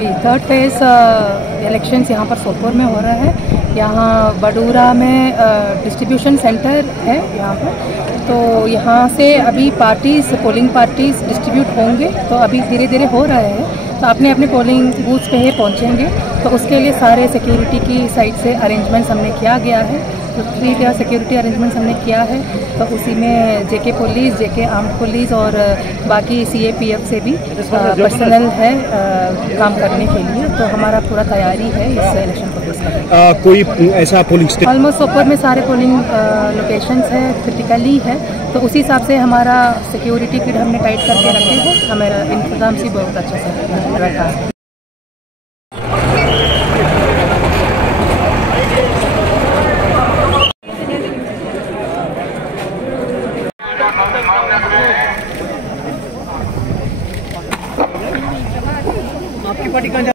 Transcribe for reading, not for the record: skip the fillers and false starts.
जी, third phase elections यहाँ पर सोपोर में हो रहा है। यहाँ बडूरा में डिस्ट्रीब्यूशन सेंटर है यहाँ पर, तो यहाँ से अभी पार्टीज़ पोलिंग पार्टीज़ डिस्ट्रीब्यूट होंगे, तो अभी धीरे धीरे हो रहे हैं। तो अपने अपने पोलिंग बूथ्स पे ही पहुँचेंगे, तो उसके लिए सारे सिक्योरिटी की साइड से अरेंजमेंट्स हमने किया गया है। तो 3 टायर सिक्योरिटी अरेंजमेंट्स हमने किया है, तो उसी में जेके पुलिस, जेके आर्म्ड पुलिस और बाकी सीएपीएफ से भी पर्सनल है काम करने के लिए। तो हमारा पूरा तैयारी है इस इलेक्शन को फेस करने की। कोई ऐसा पोलिंग ऑलमोस्ट सोपोर में सारे पोलिंग लोकेशंस है, क्रिटिकली है, तो उसी हिसाब से हमारा सिक्योरिटी किट हमने टाइट करके रखे हैं। हमारा इंतजाम से बहुत अच्छा से रखा है। आपकी पार्टी कहाँ जा?